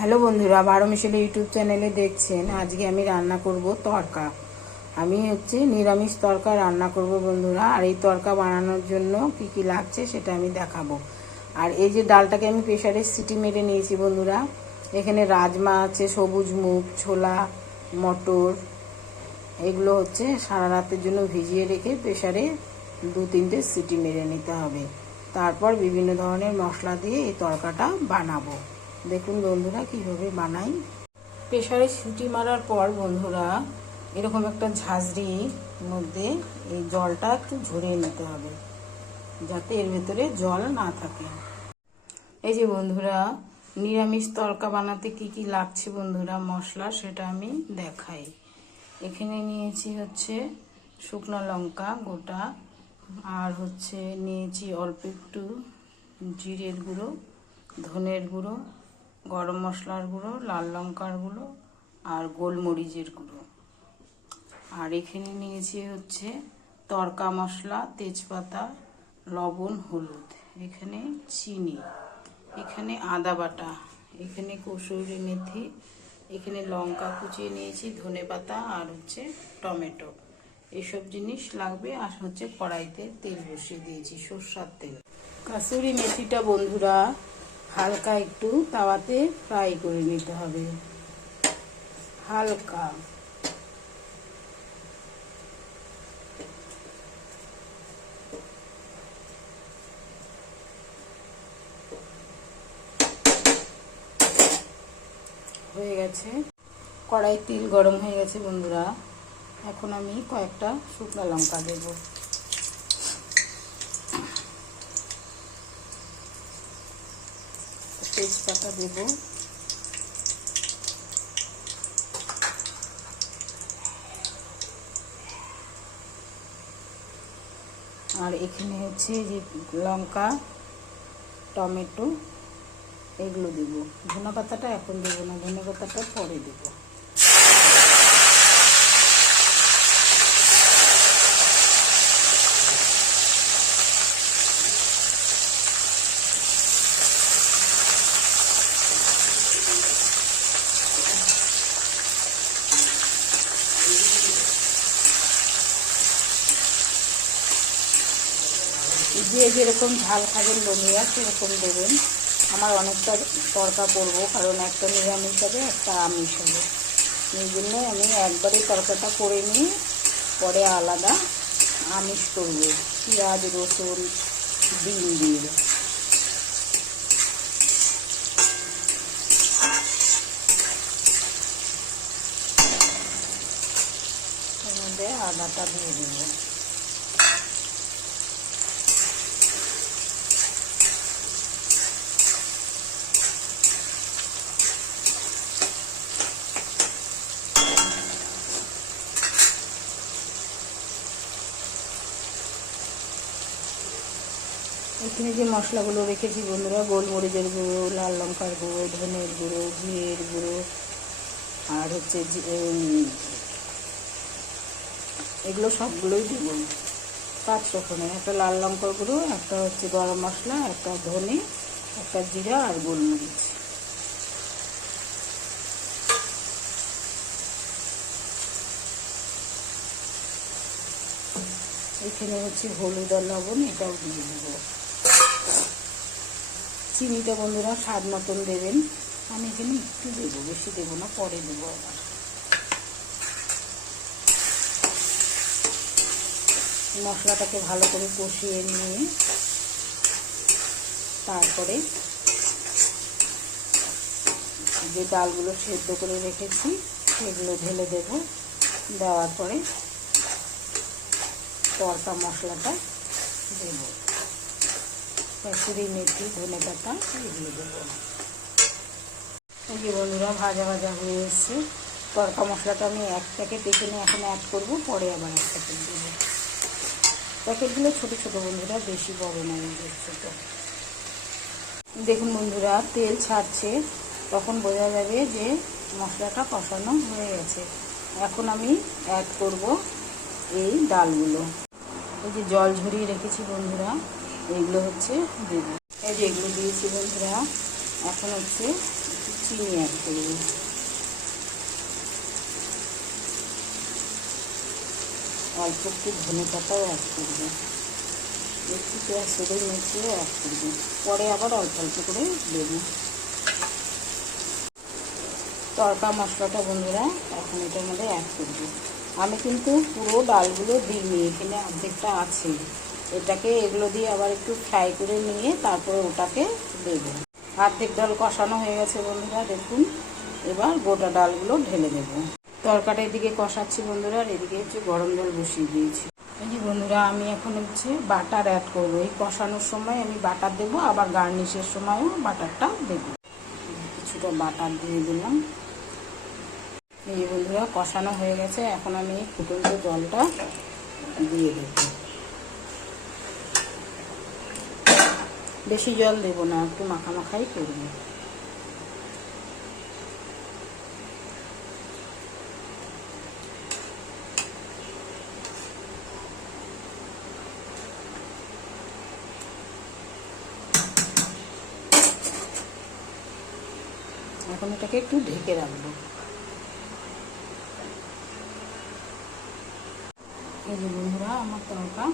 Hello বন্ধুরা, 12 মিশেলে YouTube চ্যানেলে দেখছেন। আজকে আমি রান্না করব তড়কা। আমি নিরামিষ তড়কা রান্না করব বন্ধুরা। আর এই তড়কা বানানোর জন্য কি কি লাগছে সেটা আমি দেখাবো। আর এই যে ডালটাকে আমি প্রেসারে সিটি মেরে নিয়েছি বন্ধুরা। এখানে রাজমা আছে, সবুজ মুগ, ছোলা, মটর, এগুলো সারা রাতের জন্য ভিজিয়ে রেখে প্রেসারে 2-3টে সিটি মেরে নিতে হবে। তারপর বিভিন্ন ধরনের মশলা দিয়ে এই তড়কাটা বানাবো। দেখুন বন্ধুরা কিভাবে বানাই। প্রেসারে সিটি মারার পর বন্ধুরা এরকম একটা ঝাঁঝরির মধ্যে এই জলটা একটু ঝরিয়ে নিতে হবে, যাতে এর ভেতরে জল না থাকে। এই যে বন্ধুরা, নিরামিষ তড়কা বানাতে কি কি লাগছে বন্ধুরা মশলা, সেটা আমি দেখাই। এখানে নিয়েছি শুকনো লঙ্কা গোটা, আর নিয়েছি অল্প একটু জিরের গুঁড়ো, ধনের গুঁড়ো, গরম মশলার গুঁড়ো, লাল লঙ্কার গুঁড়ো আর গোলমরিচের গুঁড়ো। আর এখানে নিয়েছি তড়কা মশলা, তেজপাতা, লবণ, হলুদ, এখানে চিনি, এখানে আদা বাটা, এখানে কসুরি মেথি, এখানে লঙ্কা কুচিয়ে নিয়েছি, ধনেপাতা আর টমেটো। এইসব জিনিস লাগবে। আর কড়াইতে তেল বসিয়ে দিয়েছি, সরষের তেল। কসুরি মেথিটা বন্ধুরা হালকা একটু তাওয়াতে ফ্রাই করে নিতে হবে, হালকা। হয়ে গেছে, কড়াই তেল গরম হয়ে গেছে বন্ধুরা। এখন আমি কয়েকটা শুকনো লঙ্কা দেব, তেজপাতা দেব, আর এখানে যে লঙ্কা, টমেটো, এগুলো দেব। ধনেপাতাটা এখন দেবো না, ধনেপাতাটা পরে দেব। যে যেরকম ঝাল খাবেন বন্ধুরা সেরকম দেবেন। আমার অনেকটা তড়কা করবো, কারণ একটা নিরামিষ হবে একটা আমিষ হবে। এই জন্য আমি একবারে তড়কাটা করে নিয়ে পরে আলাদা আমিষ করবো, পেঁয়াজ, রসুন, ডিম দিয়ে। এর মধ্যে আদাটা দিয়ে দেবো। এখানে যে মশলাগুলো রেখেছি বন্ধুরা, গোলমরিচের গুঁড়ো, লাল লঙ্কার গুঁড়ো, ধনের গুঁড়ো, জিরের গুঁড়ো, আর এগুলো সবগুলোই দেবো। 5 রকমের, একটা লাল লঙ্কার গুঁড়ো, একটা গরম মশলা, একটা ধনে, একটা জিরা আর গোলমরিচ। এখানে হলুদ আর লবণ, এটাও দিয়ে দেবো। চিনিটা বন্ধুরা স্বাদ মতন দেবেন। আমি এখানে একটু দেবো, বেশি দেবো না, পরে দেবো আবার। মশলাটাকে ভালো করে কষিয়ে নিয়ে তারপরে যে ডালগুলো সেদ্ধ করে রেখেছি সেগুলো ঢেলে দেবো। দেওয়ার পরে তড়কা মশলাটা দেবো, কসুরি মেথি, ধনেপাতা এগুলো দেবো। এই যে বন্ধুরা ভাজা ভাজা হয়ে এসছে। তড়কা মশলাটা আমি এক প্যাকেট এখানে এখন অ্যাড করবো, পরে আবার এক প্যাকেট দেবো। প্যাকেটগুলো ছোটো ছোটো বন্ধুরা, বেশি বড় নয়, ছোটো। দেখুন বন্ধুরা তেল ছাড়ছে, তখন বোঝা যাবে যে মশলাটা কষানো হয়ে গেছে। এখন আমি অ্যাড করব এই ডালগুলো। এই যে জল ঝরিয়ে রেখেছি বন্ধুরা, এইগুলো দেবো। এই যে এগুলো দিয়েছি বন্ধুরা। এখন চিনি অ্যাড করব। অল্প একটু ধনে পাতাও অ্যাড করবো, একটু পেঁয়াজ শুধু মিশিয়ে অ্যাড করবো, পরে আবার অল্প অল্প করে দেবো। তড়কা মশলাটা বন্ধুরা এখন এটার মধ্যে অ্যাড করবো। আমি কিন্তু পুরো ডালগুলো দিইনি, এখানে অর্ধেকটা আছে, এটাকে এগুলো দিয়ে আবার একটু ফ্রাই করে নিয়ে তারপরে ওটাকে দেবো। অর্ধেক ডাল কষানো হয়ে গেছে বন্ধুরা, দেখুন এবার গোটা ডালগুলো ঢেলে দেবো। তরকাটা এদিকে কষাচ্ছি বন্ধুরা, আর এদিকে হচ্ছে গরম জল বসিয়ে দিয়েছি। এই যে বন্ধুরা আমি এখন হচ্ছে বাটার অ্যাড করবো। এই কষানোর সময় আমি বাটার দেবো, আবার গার্নিশের সময়ও বাটারটা দেবো। কিছুটা বাটার দিয়ে দিলাম। এই যে বন্ধুরা কষানো হয়ে গেছে, এখন আমি ফুটন্ত জলটা দিয়ে দেব। বেশি জল দেবো না, একটু মাখামাখাই করবো। এখন এটাকে একটু ঢেকে রাখবো। এই যে বন্ধুরা আমার তরকা